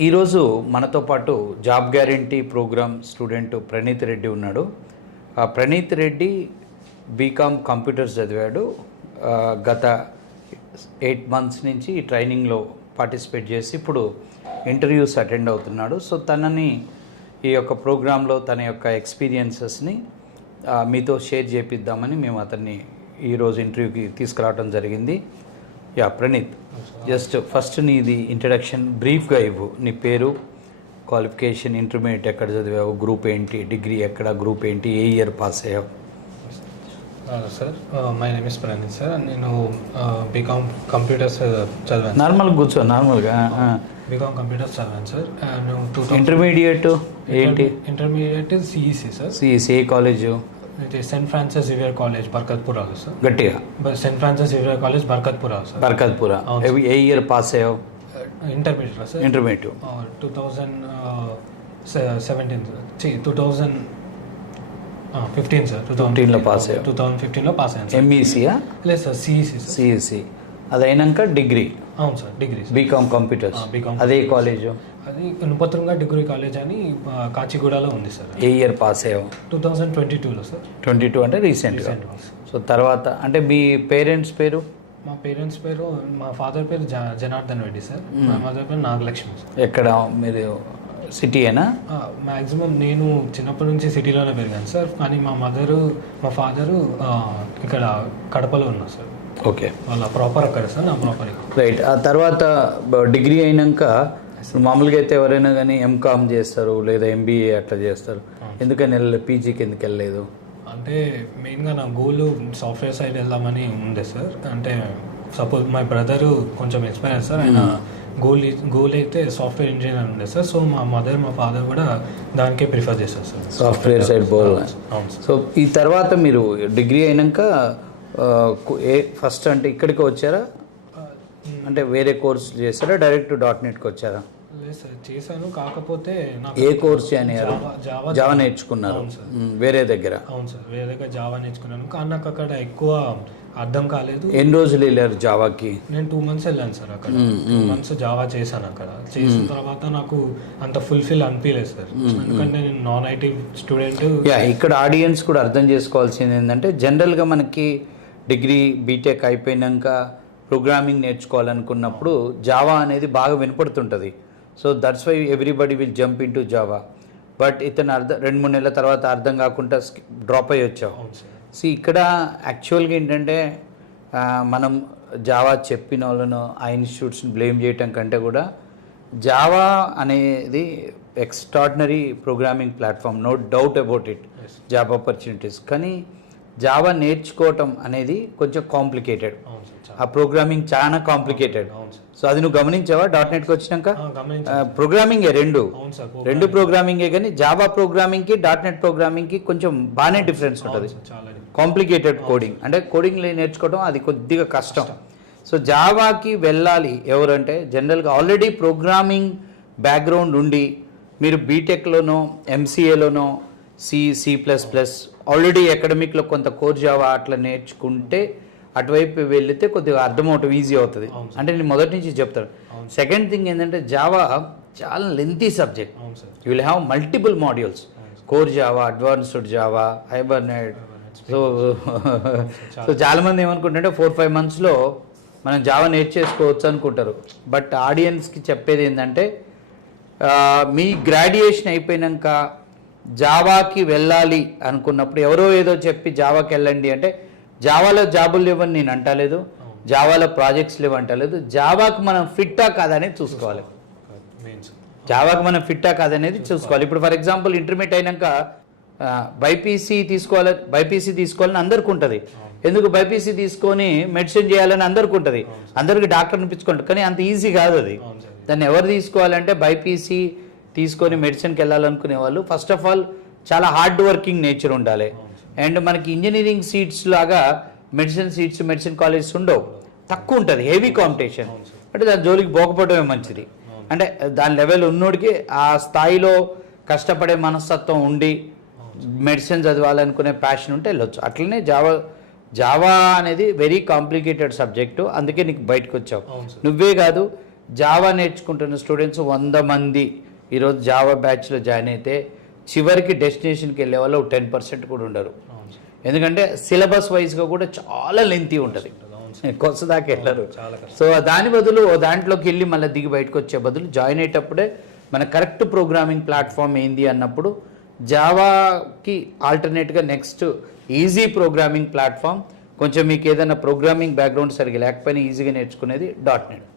ఈరోజు మనతో పాటు job guarantee program student Praneeth Reddy ఉన్నాడు. ఆ ప్రణీత్ రెడ్డి బీకామ్ కంప్యూటర్స్ చదివాడు. గత 8 months నుంచి ఈ ట్రైనింగ్లో పార్టిసిపేట్ చేసి ఇప్పుడు ఇంటర్వ్యూస్ అటెండ్ అవుతున్నాడు. సో తనని ఈ యొక్క ప్రోగ్రాంలో తన యొక్క ఎక్స్పీరియన్సెస్ని మీతో షేర్ చేపిద్దామని మేము అతన్ని ఈరోజు ఇంటర్వ్యూకి తీసుకురావడం జరిగింది. యా ప్రణీత్, జస్ట్ ఫస్ట్ నీది ఇంట్రడక్షన్ బ్రీఫ్గా ఇవ్వు. నీ పేరు, క్వాలిఫికేషన్, ఇంటర్మీడియట్ ఎక్కడ చదివావు, గ్రూప్ ఏంటి, డిగ్రీ ఎక్కడ, గ్రూప్ ఏంటి, ఏ ఇయర్ పాస్ అయ్యావు? Sir my name is Praneeth sir. నేను బీకామ్ కంప్యూటర్స్ చదివాను. నార్మల్గా కూర్చో, నార్మల్గా. బీకామ్ కంప్యూటర్స్ చదివాను సార్. ఇంటర్మీడియట్ ఏంటి? Intermediate CEC sir. సిఈసి ఏ కాలేజు? ఇది Saint Francis Xavier college Barkatpura sir. గట్టిగా. Saint Francis Xavier college Barkatpura sir. Barkatpura. ఏ ఇయర్ పాస్ అయ్యావు? Intermediate sir. Intermediate 2015 sir. 2015లో పాస్ అయ్యావు. 2015లో పాస్ అయ్యాను. ఎంఈసీయా? లేదు సార్, సిఈసి. సిఈసి. అది అయినాక డిగ్రీ. అవును sir, degree. BCom computers. BCom. అదే కాలేజు? అది నుపత్రంగా డిగ్రీ కాలేజ్ అని కాచిగూడలో ఉంది సార్. ఏ ఇయర్ పాస్ అయ్యావు? 2022లో సార్. 22 అంటే రీసెంట్గా. సో తర్వాత అంటే మీ పేరెంట్స్ పేరు? మా పేరెంట్స్ పేరు, మా ఫాదర్ పేరు జనార్దన్ రెడ్డి సార్. మా మదర్ పేరు నాగలక్ష్మి సార్. ఎక్కడ మీరు? సిటీయేనా? మ్యాక్సిమం నేను చిన్నప్పటి నుంచి సిటీలోనే పెరిగాను సార్. కానీ మా ఫాదరు ఇక్కడ కడపలో ఉన్నారు సార్. ఓకే. వాళ్ళ ప్రాపర్ అక్కడ సార్, నా ప్రాపర్. రైట్. ఆ తర్వాత డిగ్రీ అయినాక మామూలుగా అయితే ఎవరైనా కానీ ఎంకామ్ చేస్తారు లేదా ఎంబీఏ అట్లా చేస్తారు. ఎందుకని పీజీకి ఎందుకు వెళ్ళలేదు? అంటే మెయిన్గా నా గోల్ సాఫ్ట్వేర్ సైడ్ వెళ్దామని ఉండే సార్. అంటే సపోజ్ మై బ్రదరు కొంచెం ఎక్స్పీరియన్స్ సార్. ఆయన గోల్ అయితే సాఫ్ట్వేర్ ఇంజనీర్ ఉండే సార్. సో మా మదర్, మా ఫాదర్ కూడా దానికే ప్రిఫర్ చేస్తారు సార్, సాఫ్ట్వేర్ సైడ్ పోవాలి. సో ఈ తర్వాత మీరు డిగ్రీ అయినాక ఫస్ట్ అంటే ఇక్కడికి వచ్చారా, అంటే వేరే కోర్స్ చేశారా, డైరెక్ట్ .NETకి వచ్చారా? లేదు సార్, చేశాను. కాకపోతే ఏ కోర్స్ చేయనియారు? జావా నేర్చుకున్నారు వేరే దగ్గర? అవును సార్, వేరే దగ్గర జావా నేర్చుకున్నాను. కానీ నాకు అక్కడ ఎక్కువ అర్థం కాలేదు. ఎన్ని రోజులు వెళ్ళారు జావాకి? నేను 2 months వెళ్ళాను సార్. అక్కడ 2 months జావా చేశాను. అక్కడ చేసిన తర్వాత నాకు అంత ఫుల్ఫిల్ అనిపించలేదు సార్. ఎందుకంటే నేను నాన్ ఐటీ స్టూడెంట్. ఇక్కడ ఆడియన్స్ కూడా అర్థం చేసుకోవాల్సింది ఏంటంటే, జనరల్గా మనకి డిగ్రీ బీటెక్ అయిపోయినాక ప్రోగ్రామింగ్ నేర్చుకోవాలనుకున్నప్పుడు జావా అనేది బాగా వినపడుతుంటుంది. So that's why everybody will jump into Java. But ఇతను 2-3 నెలల తర్వాత అర్థం కాకుండా డ్రాప్ అయ్యి వచ్చావు. సో ఇక్కడ యాక్చువల్గా ఏంటంటే, మనం జావా చెప్పిన వాళ్ళను ఆ ఇన్స్టిట్యూట్స్ని బ్లేమ్ చేయటం కంటే కూడా జావా అనేది extraordinary programming platform, no doubt about it, job opportunities. కానీ జావా నేర్చుకోవటం అనేది కొంచెం కాంప్లికేటెడ్. ఆ ప్రోగ్రామింగ్ చాలా కాంప్లికేటెడ్. సో అది నువ్వు గమనించావా? .NETకి వచ్చినాక ప్రోగ్రామింగే రెండు ప్రోగ్రామింగే. కానీ జావా ప్రోగ్రామింగ్కి .NET ప్రోగ్రామింగ్కి కొంచెం బాగానే డిఫరెన్స్ ఉంటుంది. కాంప్లికేటెడ్ కోడింగ్, అంటే కోడింగ్ నేర్చుకోవడం అది కొద్దిగా కష్టం. సో జావాకి వెళ్ళాలి ఎవరంటే, జనరల్గా ఆల్రెడీ ప్రోగ్రామింగ్ బ్యాక్గ్రౌండ్ ఉండి మీరు బీటెక్లోనో ఎంసీఏలోనో C++ ఆల్రెడీ అకాడమిక్లో కొంత కోర్ జావా అట్లా నేర్చుకుంటే అటువైపు వెళితే కొద్దిగా అర్థమవటం ఈజీ అవుతుంది. అంటే నేను మొదటి నుంచి చెప్తాను. సెకండ్ థింగ్ ఏంటంటే, జావా చాలా lengthy subject. You will have multiple modules, core Java, advanced Java, Hibernate. So చాలామంది ఏమనుకుంటుంటే 4-5 monthsలో మనం జావా నేర్చేసుకోవచ్చు అనుకుంటారు. బట్ ఆడియన్స్కి చెప్పేది ఏంటంటే, మీ గ్రాడ్యుయేషన్ అయిపోయినాక జావాకి వెళ్ళాలి అనుకున్నప్పుడు ఎవరో ఏదో చెప్పి జావాకి వెళ్ళండి అంటే, జావాలో జాబులు లేవని నేను అంటలేదు, జావాలో ప్రాజెక్ట్స్ లేవు అంటలేదు. జావాకి మనం ఫిట్టా కాదనేది చూసుకోవాలి. జావాకి మనం ఫిట్టా కాదనేది చూసుకోవాలి. ఇప్పుడు ఫర్ ఎగ్జాంపుల్ ఇంటర్మీడియట్ అయినాక బైపీసీ తీసుకోవాలని అందరికి ఉంటుంది. ఎందుకు బైపీసీ తీసుకొని మెడిసిన్ చేయాలని అందరికి ఉంటుంది, అందరికి డాక్టర్ అనిపించుకుంటారు. కానీ అంత ఈజీ కాదు అది. దాన్ని ఎవరు తీసుకోవాలంటే, బైపీసీ తీసుకొని మెడిసిన్కి వెళ్ళాలనుకునే వాళ్ళు ఫస్ట్ ఆఫ్ ఆల్ చాలా హార్డ్ వర్కింగ్ నేచర్ ఉండాలి. అండ్ మనకి ఇంజనీరింగ్ సీట్స్ లాగా మెడిసిన్ కాలేజెస్ ఉండవు, తక్కువ ఉంటుంది, హెవీ కాంపిటీషన్. అంటే దాని జోలికి పోకపోవడమే మంచిది. అంటే దాని లెవెల్ ఉన్నోడికి ఆ స్థాయిలో కష్టపడే మనస్తత్వం ఉండి మెడిసిన్ చదవాలనుకునే ప్యాషన్ ఉంటే వెళ్ళొచ్చు. అట్లనే జావా అనేది వెరీ కాంప్లికేటెడ్ సబ్జెక్టు, అందుకే నీకు బయటకు వచ్చావు. నువ్వే కాదు, జావా నేర్చుకుంటున్న స్టూడెంట్స్ 100 మంది ఈరోజు జావా బ్యాచ్లో జాయిన్ అయితే చివరికి డెస్టినేషన్కి వెళ్ళే వాళ్ళు 10% కూడా ఉండరు. అవును సార్. ఎందుకంటే సిలబస్ వైజ్గా కూడా చాలా లెంతీ ఉంటుంది, అవును సార్. కొత్త దాకా వెళ్ళరు. చాలా కష్టం. సో దాని బదులు ఓ దాంట్లోకి వెళ్ళి మళ్ళీ దిగి బయటకు వచ్చే బదులు జాయిన్ అయ్యేటప్పుడే మన కరెక్ట్ ప్రోగ్రామింగ్ ప్లాట్ఫామ్ ఏంది అన్నప్పుడు జావాకి ఆల్టర్నేట్గా నెక్స్ట్ ఈజీ ప్రోగ్రామింగ్ ప్లాట్ఫామ్, కొంచెం మీకు ఏదైనా ప్రోగ్రామింగ్ బ్యాక్గ్రౌండ్ సరిగ్గా లేకపోయినా ఈజీగా నేర్చుకునేది .NET.